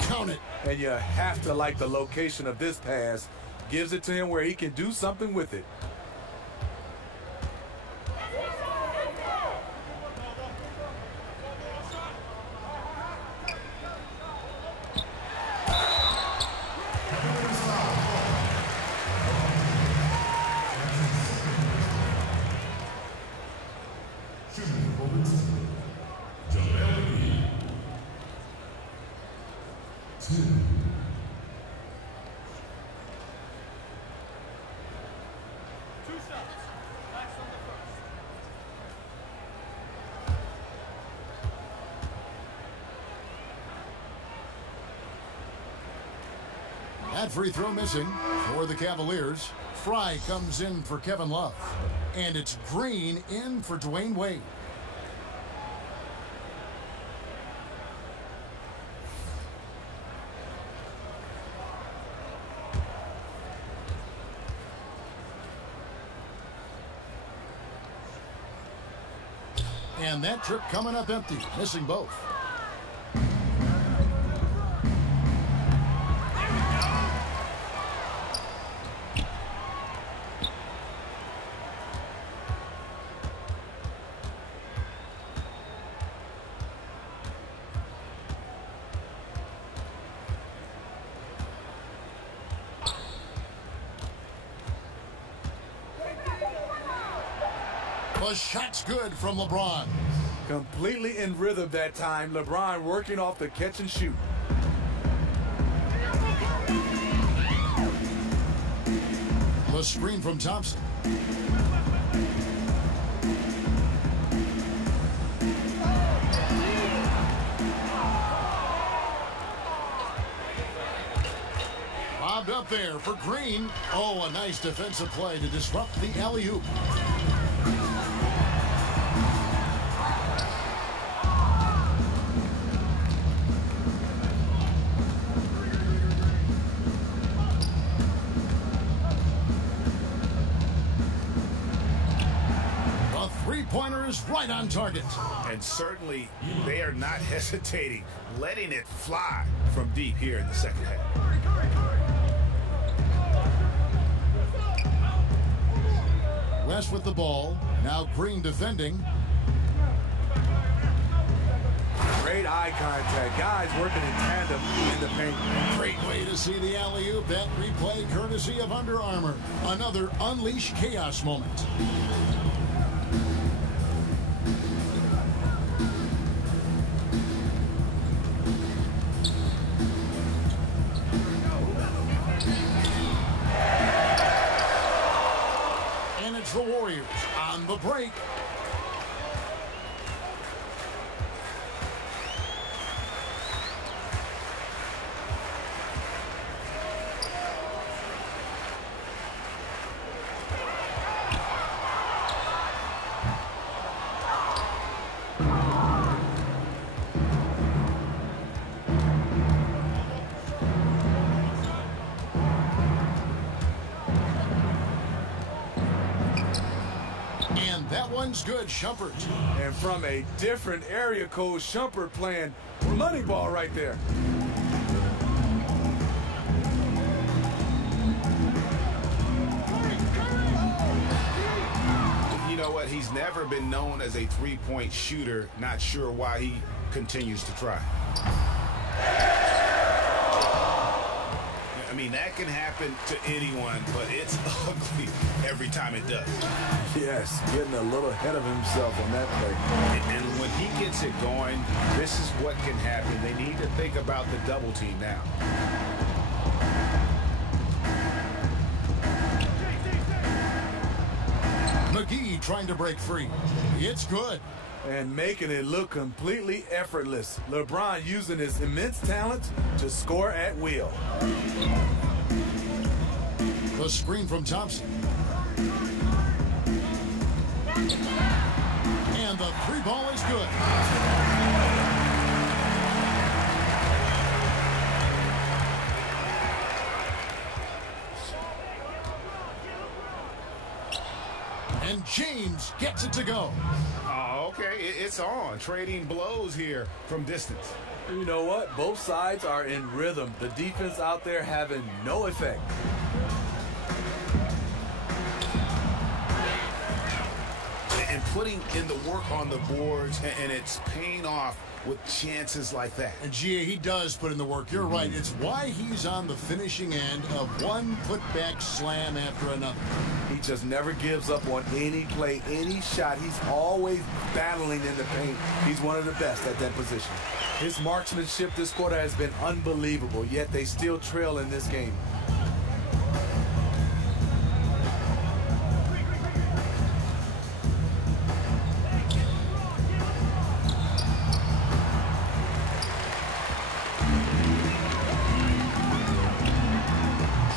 Count it. And you have to like the location of this pass. Gives it to him where he can do something with it. That free throw missing for the Cavaliers. Fry comes in for Kevin Love. And it's Green in for Dwayne Wade. And that trip coming up empty, missing both. The shot's good from LeBron. Completely in rhythm that time. LeBron working off the catch and shoot. The screen from Thompson. Bobbed up there for Green. Oh, a nice defensive play to disrupt the alley-oop. Three-pointer is right on target. And certainly they are not hesitating, letting it fly from deep here in the second half. West with the ball. Now Green defending. Great eye contact. Guys working in tandem in the paint. Great way to see the alley-oop. That replay courtesy of Under Armour. Another Unleash Chaos moment. The Warriors on the break. That one's good, Shumpert. And from a different area code, Shumpert playing money ball right there. You know what? He's never been known as a three-point shooter. Not sure why he continues to try. I mean, that can happen to anyone, but it's ugly every time it does. Yes, getting a little ahead of himself on that play. And when he gets it going, this is what can happen. They need to think about the double team now. McGee trying to break free. It's good. And making it look completely effortless. LeBron using his immense talent to score at will. The screen from Thompson. And the three ball is good. And James gets it to go. Oh, okay. It's on. Trading blows here from distance. You know what? Both sides are in rhythm. The defense out there having no effect. And putting in the work on the boards, and it's paying off with chances like that. And GA, he does put in the work. You're right. It's why he's on the finishing end of one putback slam after another. He just never gives up on any play, any shot. He's always battling in the paint. He's one of the best at that position. His marksmanship this quarter has been unbelievable, yet they still trail in this game.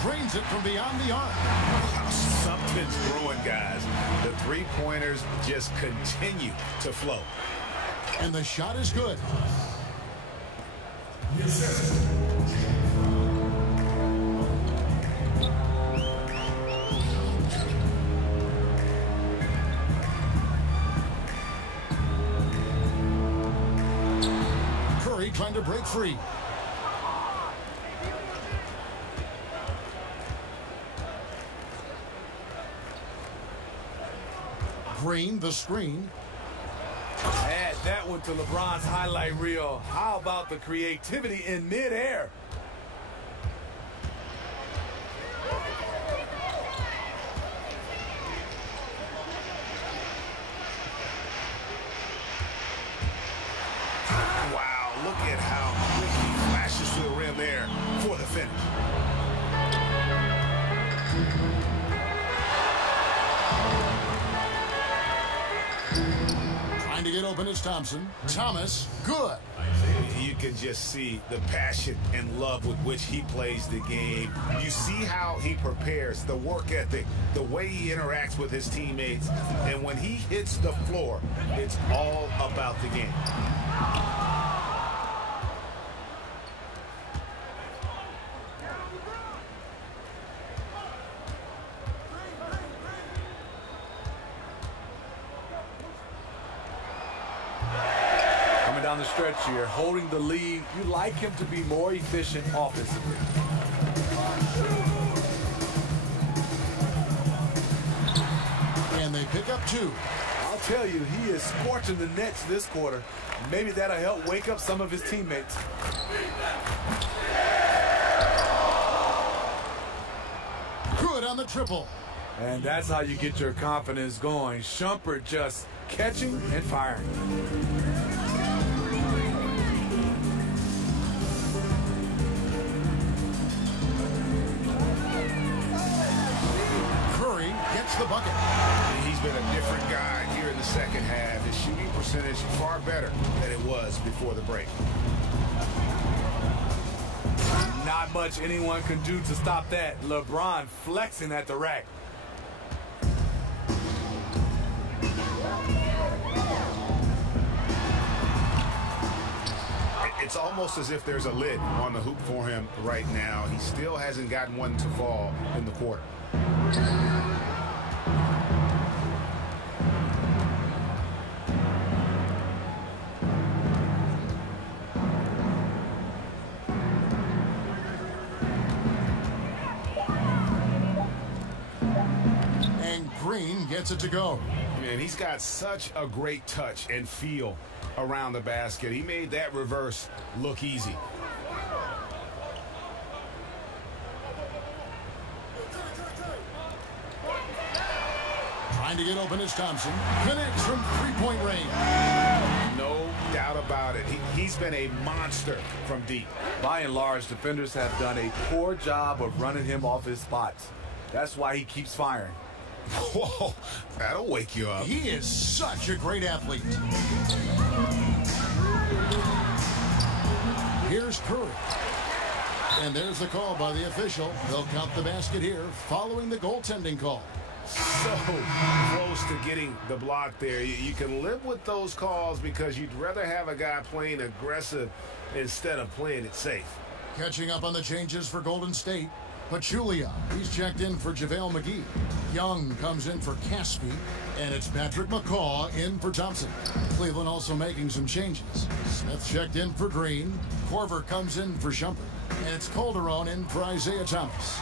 Drains it from beyond the arc. Something's brewing, guys. The three-pointers just continue to flow. And the shot is good. Curry trying to break free. Green, the screen. Add that one to LeBron's highlight reel. How about the creativity in midair? Wow, look at how quick he flashes to the rim there for the finish. Trying to get open is Thompson. Thomas, good. You can just see the passion and love with which he plays the game. You see how he prepares, the work ethic, the way he interacts with his teammates. And when he hits the floor, it's all about the game. Down the stretch here, holding the lead. You like him to be more efficient offensively. And they pick up two. I'll tell you, he is scorching the Nets this quarter. Maybe that'll help wake up some of his teammates. Good on the triple. And that's how you get your confidence going. Shumpert just catching and firing. The bucket. He's been a different guy here in the second half. His shooting percentage far better than it was before the break. Not much anyone can do to stop that. LeBron flexing at the rack. It's almost as if there's a lid on the hoop for him right now. He still hasn't gotten one to fall in the quarter. Green gets it to go. Man, he's got such a great touch and feel around the basket. He made that reverse look easy. Trying to get open is Thompson. Connects from three-point range. No doubt about it. He's been a monster from deep. By and large, defenders have done a poor job of running him off his spots. That's why he keeps firing. Whoa, that'll wake you up. He is such a great athlete. Here's Curry. And there's the call by the official. They'll count the basket here following the goaltending call. So close to getting the block there. You can live with those calls because you'd rather have a guy playing aggressive instead of playing it safe. Catching up on the changes for Golden State. Pachulia, he's checked in for JaVale McGee. Young comes in for Caspi, and it's Patrick McCaw in for Thompson. Cleveland also making some changes. Smith checked in for Green. Corver comes in for Shumpert. And it's Calderon in for Isaiah Thomas.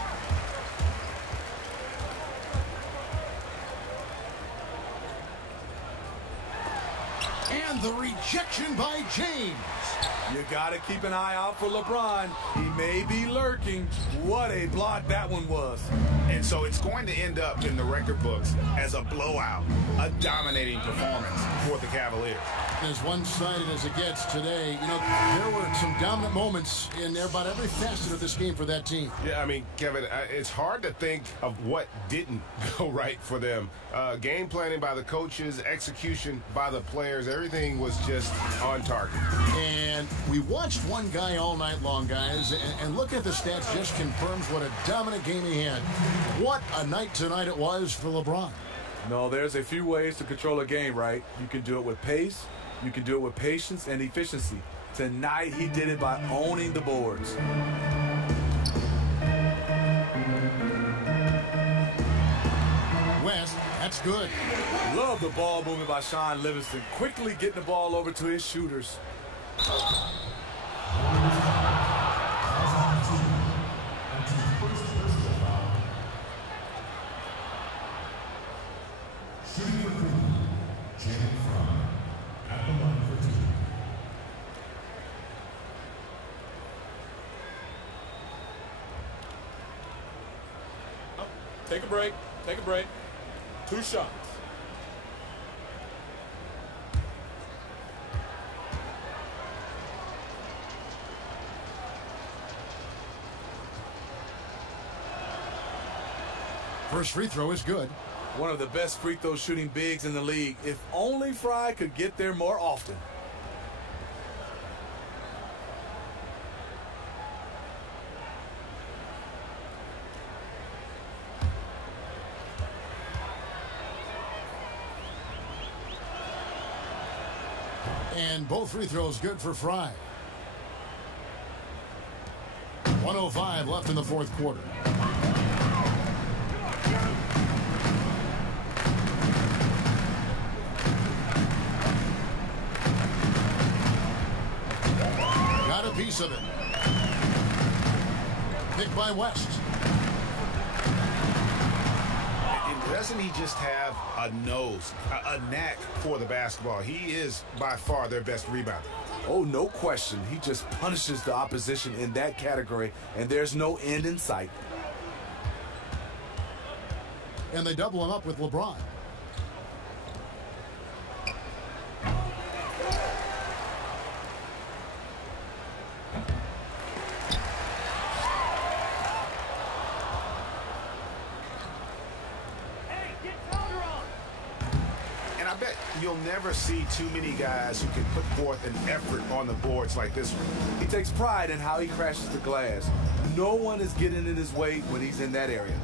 And the rejection by James. You got to keep an eye out for LeBron. He may be lurking. What a block that one was. And so it's going to end up in the record books as a blowout, a dominating performance for the Cavaliers. As one-sided as it gets today, you know, there were some dominant moments in about every facet of this game for that team. Yeah, I mean, Kevin, it's hard to think of what didn't go right for them. Game planning by the coaches, execution by the players, everything was just on target. And we watched one guy all night long, guys, and look at the stats just confirms what a dominant game he had. What a night tonight it was for LeBron. No, there's a few ways to control a game, right? You can do it with pace, you can do it with patience and efficiency. Tonight, he did it by owning the boards. West, that's good. Love the ball movement by Sean Livingston, quickly getting the ball over to his shooters. Take a break. Take a break. 2 shots. First free throw is good. One of the best free throw shooting bigs in the league. If only Fry could get there more often. And both free throws good for Fry. 1:05 left in the fourth quarter. Got a piece of it. Picked by West. Doesn't he just have a nose, a knack for the basketball? He is by far their best rebounder. Oh, no question. He just punishes the opposition in that category, and there's no end in sight. And they double him up with LeBron. You'll never see too many guys who can put forth an effort on the boards like this one. He takes pride in how he crashes the glass. No one is getting in his way when he's in that area.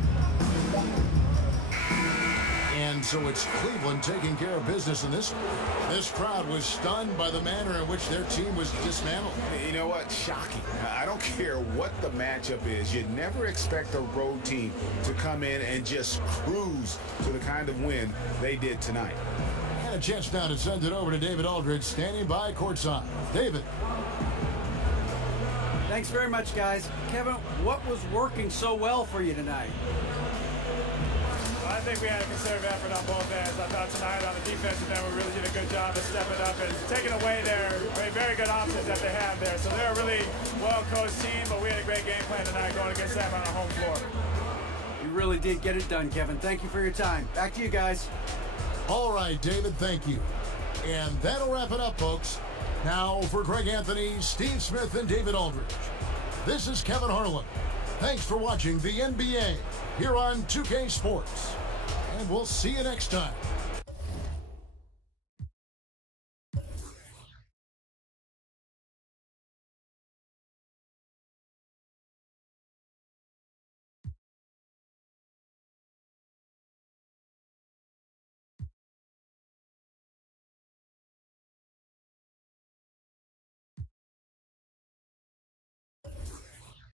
And so it's Cleveland taking care of business in this one. This crowd was stunned by the manner in which their team was dismantled. You know what? Shocking. I don't care what the matchup is. You'd never expect a road team to come in and just cruise to the kind of win they did tonight. A chance now to send it over to David Aldridge, standing by courtside. David. Thanks very much, guys. Kevin, what was working so well for you tonight? Well, I think we had a concerted effort on both ends. I thought tonight on the defensive end, we really did a good job of stepping up and taking away their very good options that they have there. So they're a really well-coached team, but we had a great game plan tonight going against them on our home floor. You really did get it done, Kevin. Thank you for your time. Back to you guys. All right, David, thank you. And that'll wrap it up, folks. Now for Greg Anthony, Steve Smith, and David Aldridge, this is Kevin Harlan. Thanks for watching the NBA here on 2K Sports. And we'll see you next time.